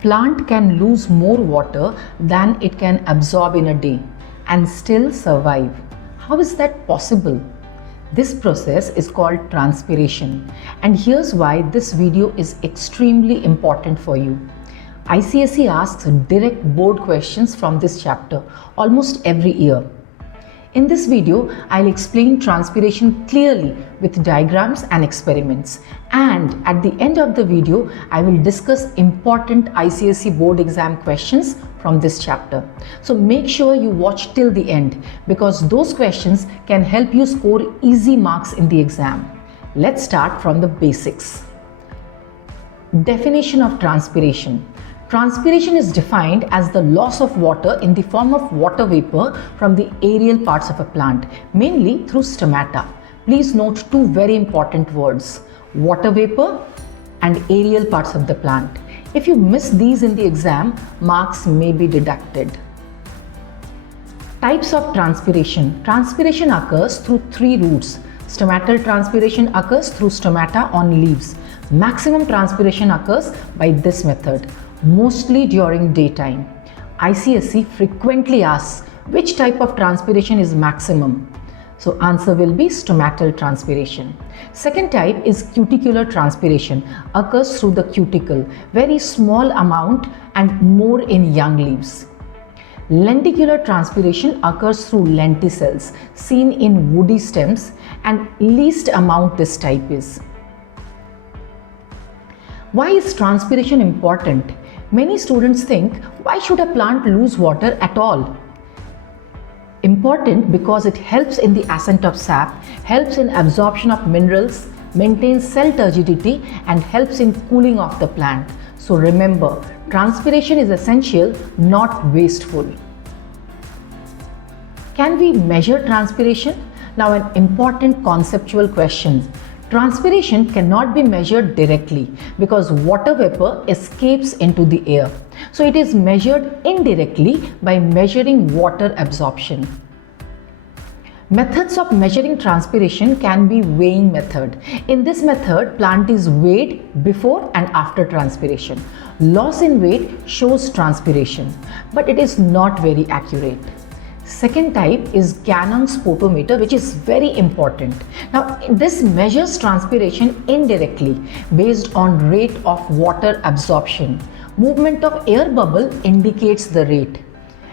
plant can lose more water than it can absorb in a day and still survive. How is that possible? This process is called transpiration, and here's why this video is extremely important for you. ICSE asks direct board questions from this chapter almost every year. In this video, I'll explain transpiration clearly with diagrams and experiments. And at the end of the video, I will discuss important ICSE board exam questions from this chapter. So make sure you watch till the end because those questions can help you score easy marks in the exam. Let's start from the basics. Definition of transpiration. Transpiration is defined as the loss of water in the form of water vapor from the aerial parts of a plant, mainly through stomata. Please note two very important words, water vapor and aerial parts of the plant. If you miss these in the exam, marks may be deducted. Types of transpiration. Transpiration occurs through three routes. Stomatal transpiration occurs through stomata on leaves. Maximum transpiration occurs by this method, mostly during daytime. ICSE frequently asks which type of transpiration is maximum. So answer will be stomatal transpiration. Second type is cuticular transpiration, occurs through the cuticle, very small amount and more in young leaves. Lenticular transpiration occurs through lenticels, seen in woody stems, and least amount this type is. Why is transpiration important? Many students think, why should a plant lose water at all? Important because it helps in the ascent of sap, helps in absorption of minerals, maintains cell turgidity, and helps in cooling of the plant. So remember, transpiration is essential, not wasteful. Can we measure transpiration? Now an important conceptual question. Transpiration cannot be measured directly because water vapor escapes into the air. So it is measured indirectly by measuring water absorption. Methods of measuring transpiration can be weighing method. In this method, plant is weighed before and after transpiration. Loss in weight shows transpiration, but it is not very accurate. Second type is Ganong's potometer, which is very important. Now, this measures transpiration indirectly based on rate of water absorption. Movement of air bubble indicates the rate.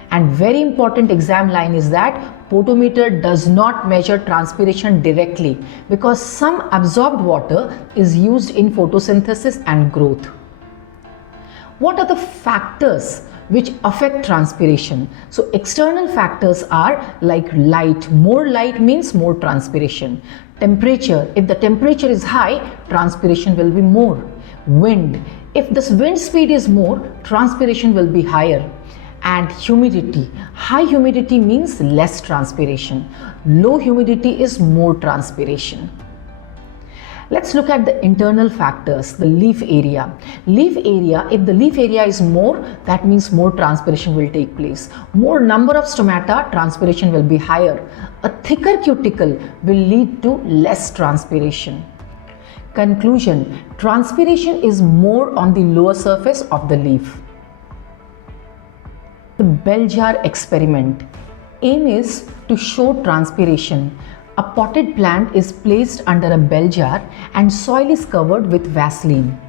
And very important exam line is that potometer does not measure transpiration directly because some absorbed water is used in photosynthesis and growth. What are the factors which affect transpiration? So external factors are like light. More light means more transpiration. Temperature. If the temperature is high, transpiration will be more. Wind. If the wind speed is more, transpiration will be higher. And humidity. High humidity means less transpiration. Low humidity is more transpiration. Let's look at the internal factors, the leaf area. Leaf area, if the leaf area is more, that means more transpiration will take place. More number of stomata, transpiration will be higher. A thicker cuticle will lead to less transpiration. Conclusion, transpiration is more on the lower surface of the leaf. The bell jar experiment. Aim is to show transpiration. A potted plant is placed under a bell jar and soil is covered with Vaseline.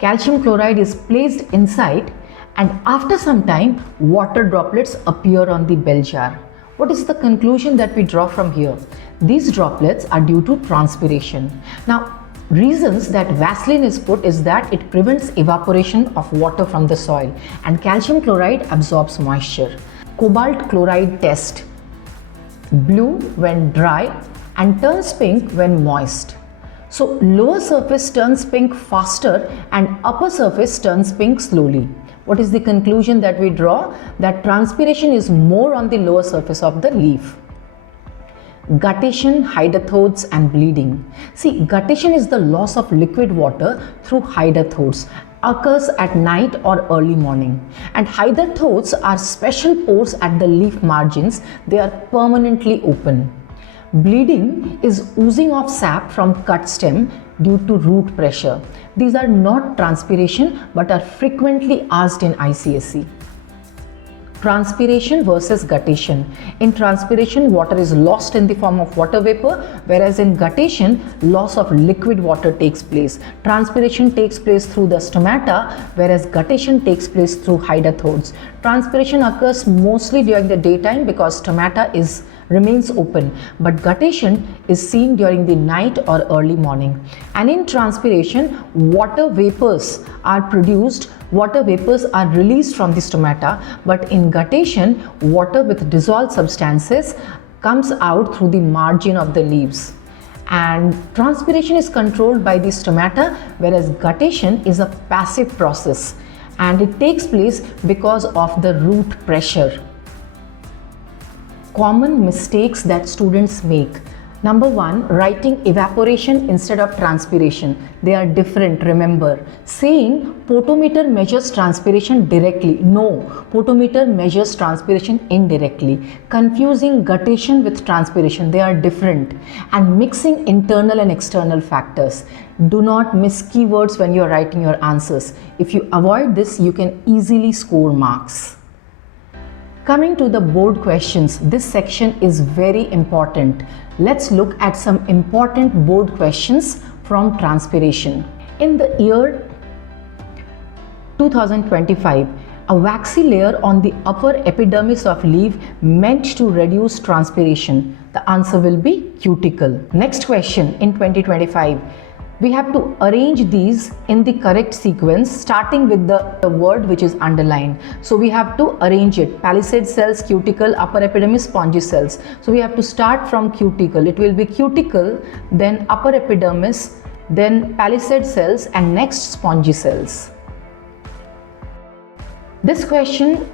Calcium chloride is placed inside and after some time water droplets appear on the bell jar. What is the conclusion that we draw from here? These droplets are due to transpiration. Now, reasons that Vaseline is put is that it prevents evaporation of water from the soil and calcium chloride absorbs moisture. Cobalt chloride test. Blue when dry and turns pink when moist. So lower surface turns pink faster and upper surface turns pink slowly. What is the conclusion that we draw? That transpiration is more on the lower surface of the leaf. Guttation, hydathodes and bleeding. See, guttation is the loss of liquid water through hydathodes, occurs at night or early morning. And hydathodes are special pores at the leaf margins. They are permanently open. Bleeding is oozing of sap from cut stem due to root pressure. These are not transpiration but are frequently asked in ICSE. Transpiration versus guttation. In transpiration, water is lost in the form of water vapor, whereas in guttation, loss of liquid water takes place. Transpiration takes place through the stomata, whereas guttation takes place through hydathodes. Transpiration occurs mostly during the daytime because stomata remains open, but guttation is seen during the night or early morning. And in transpiration, water vapors are released from the stomata, but in guttation, water with dissolved substances comes out through the margin of the leaves. And transpiration is controlled by the stomata, whereas guttation is a passive process and it takes place because of the root pressure. Common mistakes that students make. Number 1, writing evaporation instead of transpiration. They are different, remember. Saying potometer measures transpiration directly. No, potometer measures transpiration indirectly. Confusing guttation with transpiration. They are different. And mixing internal and external factors. Do not miss keywords when you are writing your answers. If you avoid this, you can easily score marks. Coming to the board questions, this section is very important. Let's look at some important board questions from transpiration. In the year 2025, a waxy layer on the upper epidermis of leaf meant to reduce transpiration. The answer will be cuticle. Next question in 2025. We have to arrange these in the correct sequence, starting with the word which is underlined. So we have to arrange it. Palisade cells, cuticle, upper epidermis, spongy cells. So we have to start from cuticle. It will be cuticle, then upper epidermis, then palisade cells, and next spongy cells. This question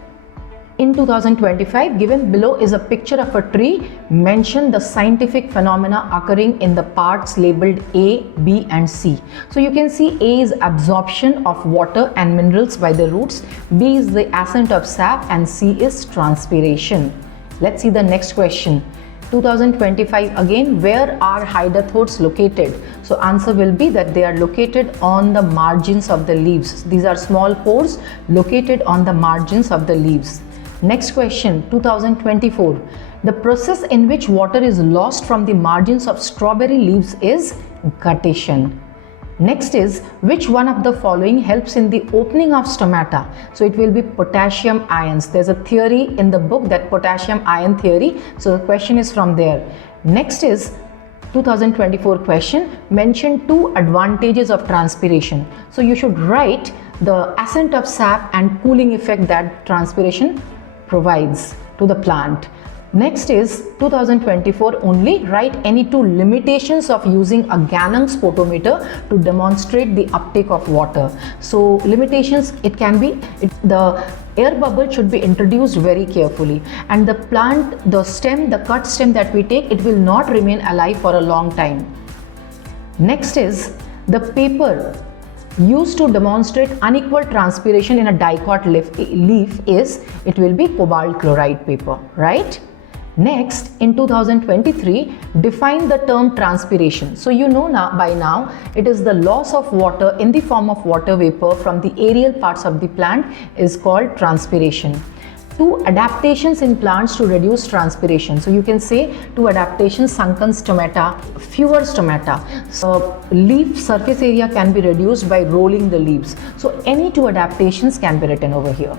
in 2025 given below is a picture of a tree. Mention the scientific phenomena occurring in the parts labeled A, B and C. So you can see A is absorption of water and minerals by the roots, B is the ascent of sap, and C is transpiration. Let's see the next question. 2025 again, where are hydathodes located? So answer will be that they are located on the margins of the leaves. These are small pores located on the margins of the leaves. Next question, 2024. The process in which water is lost from the margins of strawberry leaves is guttation. Next is, which one of the following helps in the opening of stomata? So it will be potassium ions. There's a theory in the book, that potassium ion theory. So the question is from there. Next is 2024 question, mention 2 advantages of transpiration. So you should write the ascent of sap and cooling effect that transpiration provides to the plant. Next is 2024 only, write any 2 limitations of using a Ganong potometer to demonstrate the uptake of water. So limitations, it can be, the air bubble should be introduced very carefully, and the plant, the stem, the cut stem that we take, it will not remain alive for a long time. Next is the paper used to demonstrate unequal transpiration in a dicot leaf is, it will be cobalt chloride paper, right? Next, in 2023, define the term transpiration. So you know now, by now, it is the loss of water in the form of water vapor from the aerial parts of the plant is called transpiration. 2 adaptations in plants to reduce transpiration. So you can say 2 adaptations: sunken stomata, fewer stomata. So leaf surface area can be reduced by rolling the leaves. So any 2 adaptations can be written over here.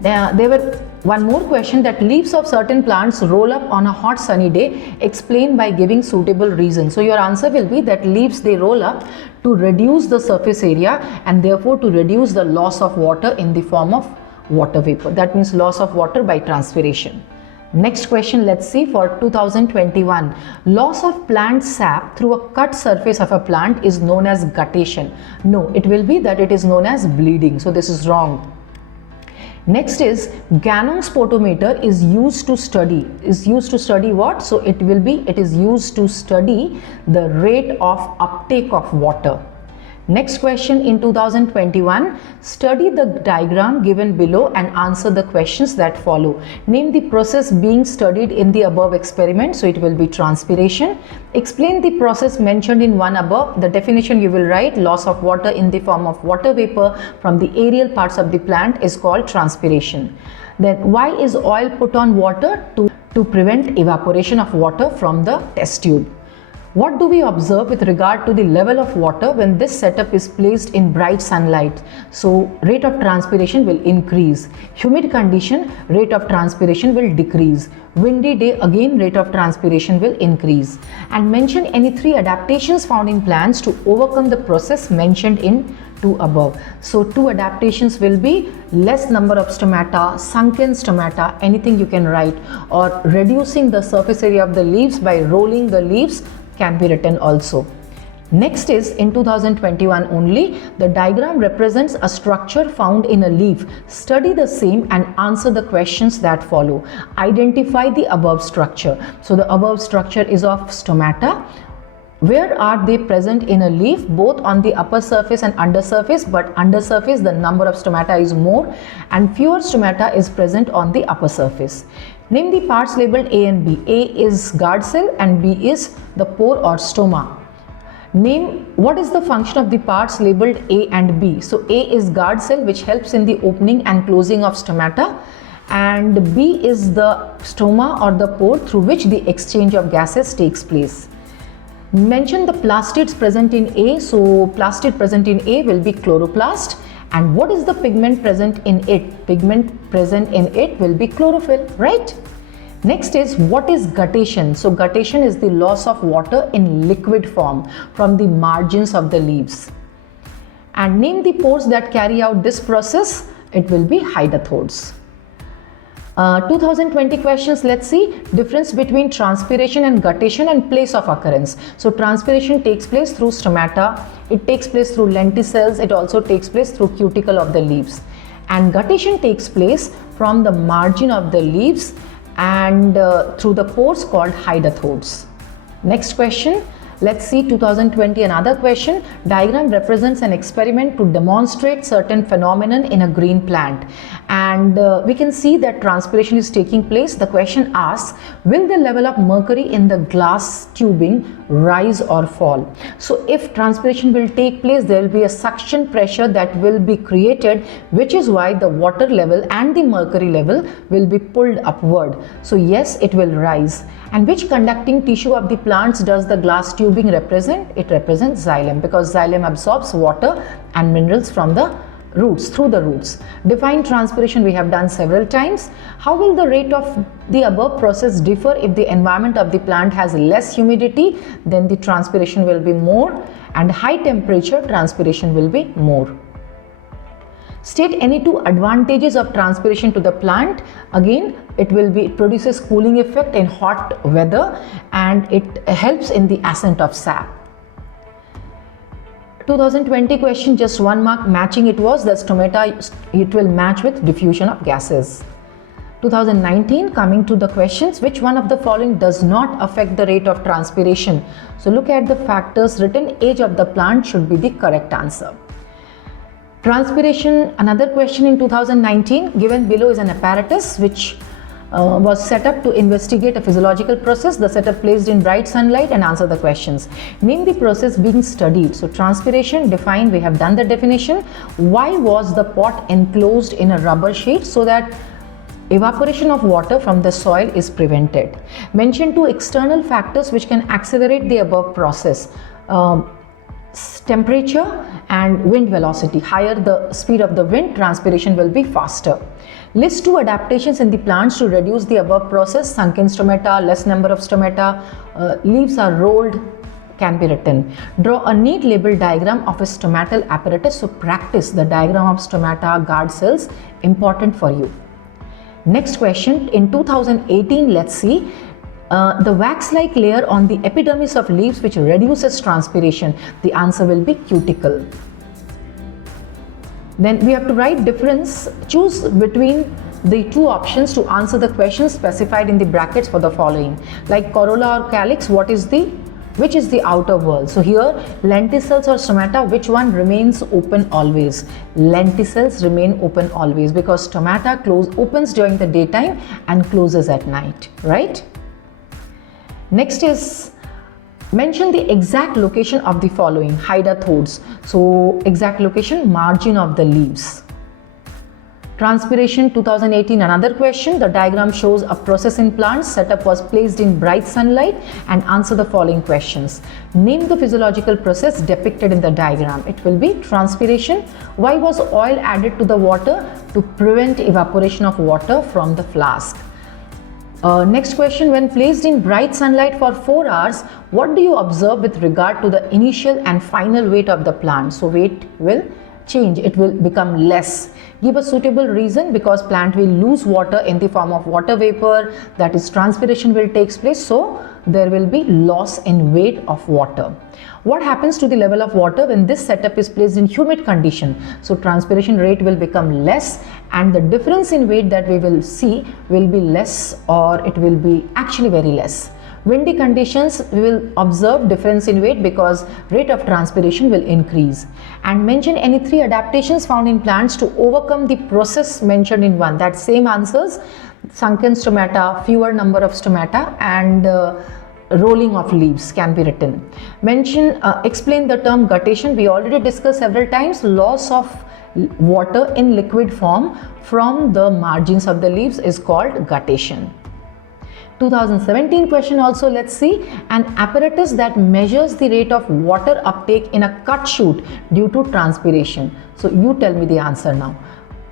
There were one more question, that leaves of certain plants roll up on a hot sunny day. Explain by giving suitable reason. So your answer will be that leaves, they roll up to reduce the surface area and therefore to reduce the loss of water in the form of water vapor. That means loss of water by transpiration. Next question, let's see for 2021. Loss of plant sap through a cut surface of a plant is known as guttation. No, it will be that it is known as bleeding. So this is wrong. Next is Ganong's potometer is used to study. Is used to study what? So it is used to study the rate of uptake of water. Next question in 2021, study the diagram given below and answer the questions that follow. Name the process being studied in the above experiment. So it will be transpiration. Explain the process mentioned in one above. The definition you will write: loss of water in the form of water vapor from the aerial parts of the plant is called transpiration. Then why is oil put on water? To prevent evaporation of water from the test tube. What do we observe with regard to the level of water when this setup is placed in bright sunlight? So rate of transpiration will increase. Humid condition, rate of transpiration will decrease. Windy day, again rate of transpiration will increase. And mention any 3 adaptations found in plants to overcome the process mentioned in 2 above. So 2 adaptations will be less number of stomata, sunken stomata, anything you can write, or reducing the surface area of the leaves by rolling the leaves can be written also. Next is in 2021 only, the diagram represents a structure found in a leaf. Study the same and answer the questions that follow. Identify the above structure. So the above structure is of stomata. Where are they present in a leaf? Both on the upper surface and under surface, but under surface the number of stomata is more and fewer stomata is present on the upper surface. Name the parts labeled A and B. A is guard cell and B is the pore or stoma. Name what is the function of the parts labeled A and B. So A is guard cell, which helps in the opening and closing of stomata, and B is the stoma or the pore through which the exchange of gases takes place. Mention the plastids present in A. So plastid present in A will be chloroplast. And what is the pigment present in it? Pigment present in it will be chlorophyll, right? Next is, what is guttation? So guttation is the loss of water in liquid form from the margins of the leaves. And name the pores that carry out this process. It will be hydathodes. 2020 questions, let's see. Difference between transpiration and guttation and place of occurrence. So transpiration takes place through stomata, it takes place through lenticels, it also takes place through cuticle of the leaves. And guttation takes place from the margin of the leaves and through the pores called hydathodes. Next question. Let's see 2020, another question. Diagram represents an experiment to demonstrate certain phenomenon in a green plant. And we can see that transpiration is taking place. The question asks, will the level of mercury in the glass tubing rise or fall? So if transpiration will take place, there will be a suction pressure that will be created, which is why the water level and the mercury level will be pulled upward. So yes, it will rise. And which conducting tissue of the plants does the glass tubing represent? It represents xylem, because xylem absorbs water and minerals from the roots, through the roots. Define transpiration we have done several times. How will the rate of the above process differ if the environment of the plant has less humidity? Then the transpiration will be more, and high temperature transpiration will be more. State any 2 advantages of transpiration to the plant. Again, it produces cooling effect in hot weather and it helps in the ascent of sap. 2020 question, just 1 mark, matching it was the stomata, it will match with diffusion of gases. 2019, coming to the questions, which one of the following does not affect the rate of transpiration? So look at the factors written, age of the plant should be the correct answer. Transpiration, another question in 2019, given below is an apparatus which was set up to investigate a physiological process. The setup placed in bright sunlight and answer the questions. Name the process being studied. So transpiration, define, we have done the definition. Why was the pot enclosed in a rubber sheet? So that evaporation of water from the soil is prevented. Mention 2 external factors which can accelerate the above process. Temperature and wind velocity. Higher the speed of the wind, transpiration will be faster. List 2 adaptations in the plants to reduce the above process. Sunken stomata, less number of stomata, leaves are rolled, can be written. Draw a neat label diagram of a stomatal apparatus. So practice the diagram of stomata, guard cells, important for you. Next question, in 2018, let's see. The wax-like layer on the epidermis of leaves which reduces transpiration. The answer will be cuticle. Then we have to write difference. Choose between the 2 options to answer the questions specified in the brackets for the following. Like corolla or calyx, what is the Which is the outer wall? So here, lenticels or stomata, which one remains open always? Lenticels remain open always because stomata opens during the daytime and closes at night, right? Next is mention the exact location of the following. Hydathodes. So exact location, margin of the leaves. Transpiration 2018, another question. The diagram shows a process in plants. Setup was placed in bright sunlight, and answer the following questions. Name the physiological process depicted in the diagram. It will be transpiration. Why was oil added to the water? To prevent evaporation of water from the flask. Next question, when placed in bright sunlight for 4 hours, what do you observe with regard to the initial and final weight of the plant? So weight will change, it will become less. Give a suitable reason, because plant will lose water in the form of water vapor, that is transpiration will take place, so there will be loss in weight of water. What happens to the level of water when this setup is placed in humid condition? So transpiration rate will become less, and the difference in weight that we will see will be less, or it will be actually very less. Windy conditions, we will observe difference in weight because rate of transpiration will increase. And mention any 3 adaptations found in plants to overcome the process mentioned in one. That same answers: sunken stomata, fewer number of stomata, and rolling of leaves can be written. Explain the term guttation. We already discussed several times. Loss of water in liquid form from the margins of the leaves is called guttation. 2017 question also, let's see. An apparatus that measures the rate of water uptake in a cut shoot due to transpiration. So you tell me the answer now.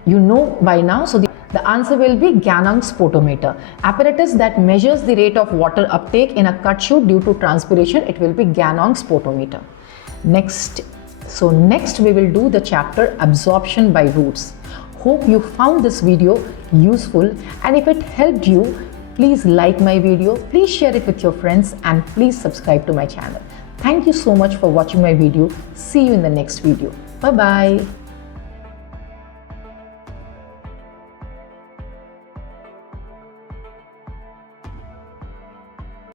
You know by now. So the answer will be Ganong's potometer. Apparatus that measures the rate of water uptake in a cut shoot due to transpiration, it will be Ganong's potometer. Next we will do the chapter absorption by roots. Hope you found this video useful, and if it helped you, please like my video, please share it with your friends, and please subscribe to my channel. Thank you so much for watching my video. See you in the next video. Bye bye.